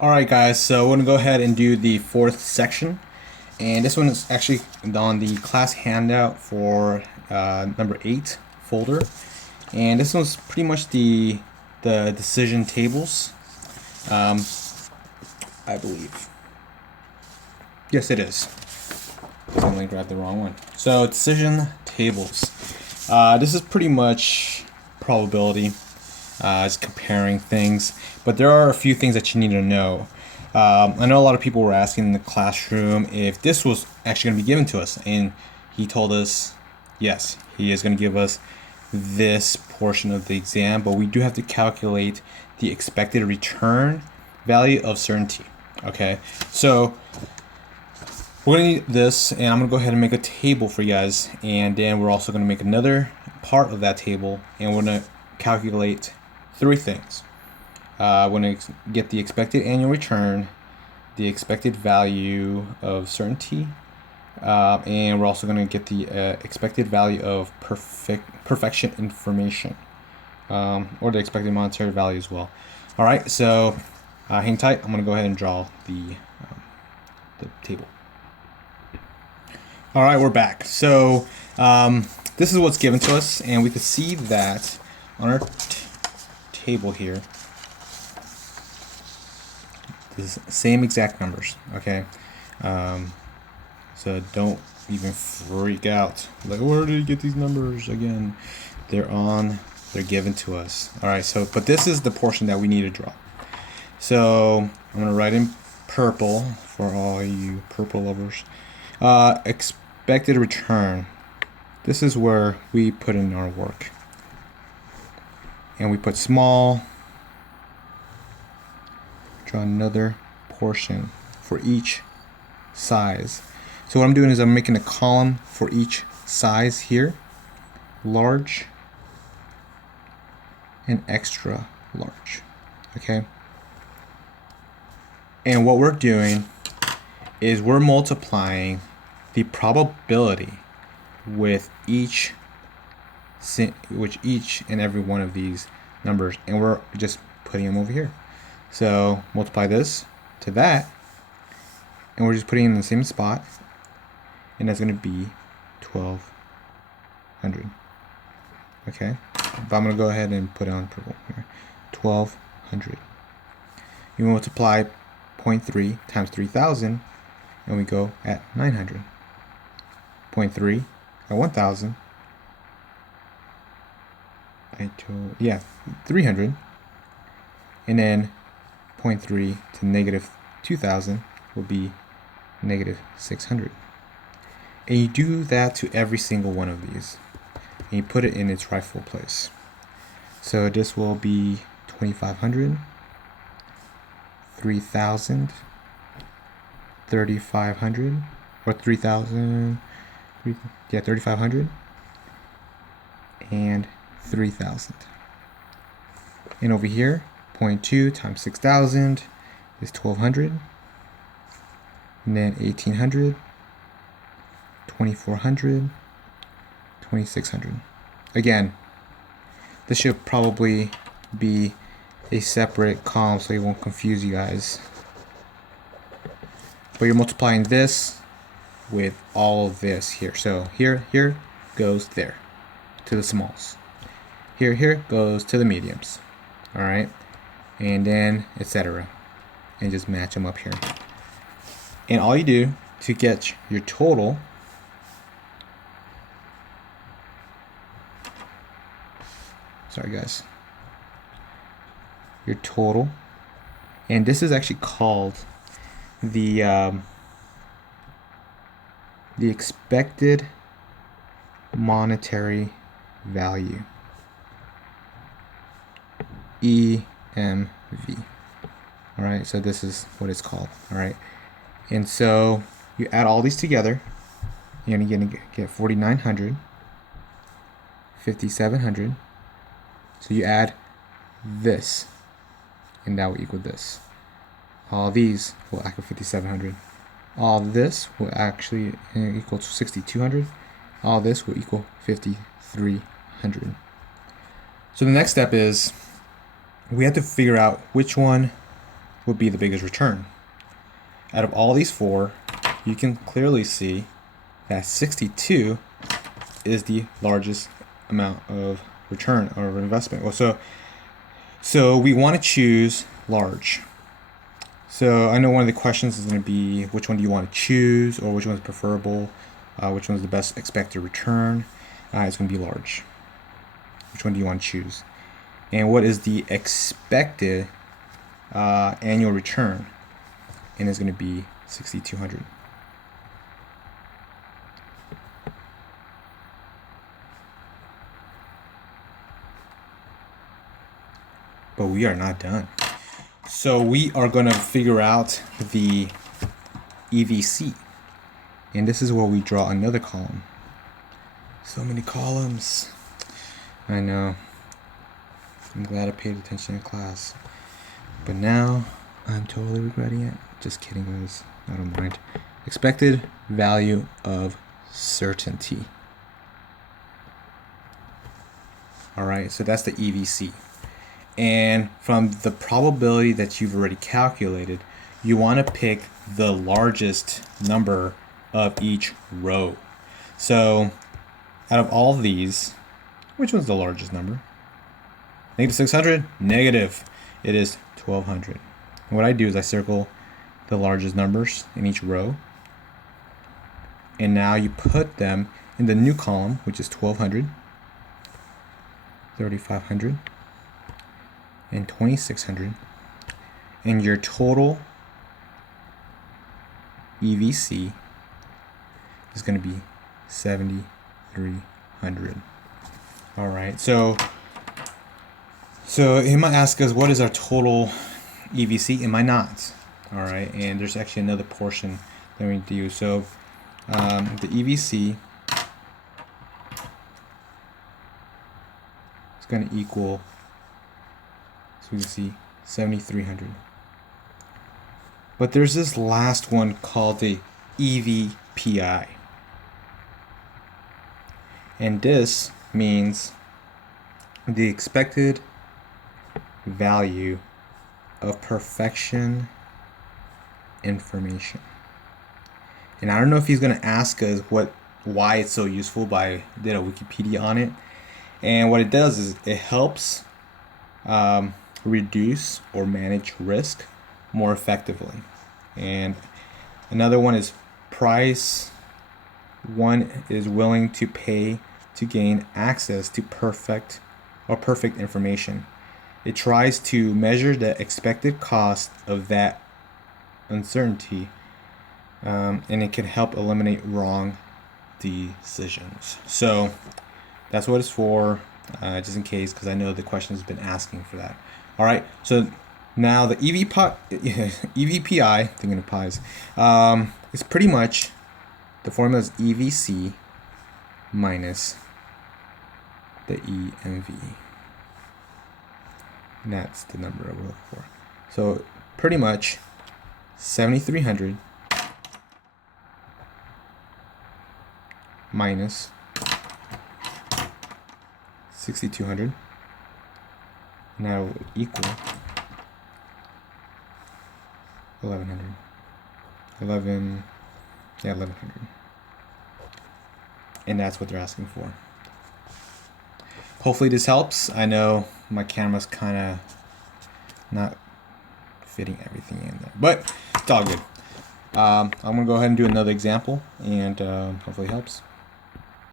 Alright guys, so we're going to go ahead and do the fourth section. And this one is actually on the class handout for number 8 folder. And this one's pretty much the decision tables, I believe. Yes, it is. I only grabbed the wrong one. So decision tables. This is pretty much probability. It's comparing things, but there are a few things that you need to know. I know a lot of people were asking in the classroom if this was actually going to be given to us, and he told us yes, he is going to give us this portion of the exam, but we do have to calculate the expected return value of certainty. Okay, so we're going to need this, and I'm going to go ahead and make a table for you guys, and then we're also going to make another part of that table, and we're going to calculate three things. We're going to get the expected annual return, the expected value of certainty, and we're also going to get the expected value of perfection information, or the expected monetary value as well. All right, so hang tight. I'm going to go ahead and draw the table. All right, we're back. So this is what's given to us, and we can see that on our table here, the same exact numbers. Okay, so don't even freak out. Like, where did you get these numbers again? They're given to us. All right, so but this is the portion that we need to draw. So I'm gonna write in purple for all you purple lovers. Expected return. This is where we put in our work. And we put small, draw another portion for each size. So what I'm doing is I'm making a column for each size here, large and extra large, okay? And what we're doing is we're multiplying the probability with each and every one of these numbers, and we're just putting them over here. So multiply this to that, and we're just putting it in the same spot, and that's going to be 1200. Okay, but I'm going to go ahead and put it on purple here. 1200. You multiply 0.3 times 3000, and we go at 900. 0.3 at 1000. 300, and then 0.3 to negative 2000 will be negative 600. And you do that to every single one of these, and you put it in its rightful place. So this will be 2500, 3000, 3500, or 3000, 3500, and 3000. And over here, 0.2 times 6000 is 1200, and then 1800, 2400, 2600. Again, this should probably be a separate column so it won't confuse you guys. But you're multiplying this with all of this here. So here goes there to the smalls. Here goes to the mediums. All right, and then etc. And just match them up here. And all you do to get your total, sorry guys, your total, and this is actually called the expected monetary value, EMV. All right, so this is what it's called. All right, and so you add all these together, you're gonna get 4900, 5700. So you add this, and that will equal this. All these will equal 5700. All this will actually equal to 6200. All this will equal 5300. So the next step is we have to figure out which one would be the biggest return. Out of all these four, you can clearly see that 62 is the largest amount of return or investment. Well, so we want to choose large. So I know one of the questions is going to be which one do you want to choose, or which one's preferable, which one's the best expected return. It's going to be large. Which one do you want to choose? And what is the expected annual return? And it's going to be 6,200. But we are not done. So we are going to figure out the EVC. And this is where we draw another column. So many columns. I know. I'm glad I paid attention in class. But now I'm totally regretting it. Just kidding, guys. I don't mind. Expected value of certainty. Alright, so that's the EVC. And from the probability that you've already calculated, you want to pick the largest number of each row. So out of all of these, which one's the largest number? Negative 600? Negative. It is 1200. And what I do is I circle the largest numbers in each row. And now you put them in the new column, which is 1200, 3500, and 2600. And your total EVC is going to be 7,300. All right, so it might ask us, what is our total EVC? It might not. All right, and there's actually another portion that we do. So the EVC is going to equal, so we can see 7,300. But there's this last one called the EVPI. And this means the expected value of perfection information. And I don't know if he's going to ask us why it's so useful, but I did a Wikipedia on it. And what it does is it helps reduce or manage risk more effectively. And another one is price one is willing to pay to gain access to perfect information. It tries to measure the expected cost of that uncertainty, and it can help eliminate wrong decisions. So that's what it's for, just in case, because I know the question has been asking for that. All right, so now the EVPI, thinking of pies, is pretty much, the formula is EVC minus the EMV. And that's the number that we're looking for. So pretty much 7,300 minus 6,200. Now will equal 1,100. 1,100. And that's what they're asking for. Hopefully this helps. I know my camera's kind of not fitting everything in there, but it's all good. I'm going to go ahead and do another example, and hopefully it helps.